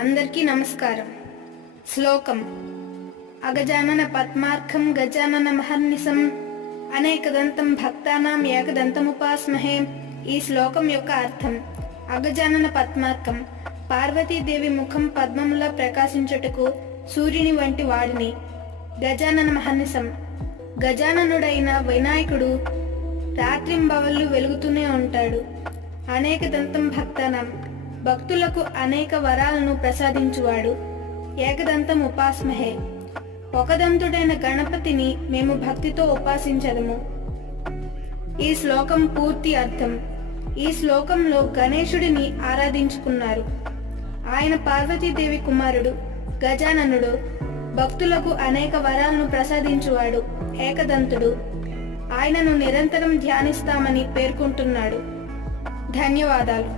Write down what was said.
అందరికీ నమస్కారం. శ్లోకం. అగజానన పద్మార్కం గజానన మహర్నిశం అనేకదంతం భక్తానాం ఏకదంతముపాస్మహే. ఈ శ్లోకం యొక్క అర్థం: అగజానన పద్మార్కం, పార్వతీదేవి ముఖం పద్మములా ప్రకాశించుటకు సూర్యుని వంటి వాడిని. గజానన మహర్నిశం, గజాననుడైన వినాయకుడు రాత్రింబవళ్ళు వెలుగుతూనే ఉంటాడు. అనేక దంతం భక్తానాం, భక్తులకు అనేక వరాలను ప్రసాదించువాడు. ఏకదంతం ఉపాస్మహే, ఒకదంతుడైన గణపతిని మేము భక్తితో ఉపాసించదము. ఈ శ్లోకం పూర్తి అర్థం: ఈ శ్లోకంలో గణేశుడిని ఆరాధించుకున్నారు. ఆయన పార్వతీదేవి కుమారుడు. గజాననుడు భక్తులకు అనేక వరాలను ప్రసాదించువాడు. ఏకదంతుడు, ఆయనను నిరంతరం ధ్యానిస్తామని పేర్కొంటున్నాడు. ధన్యవాదాలు.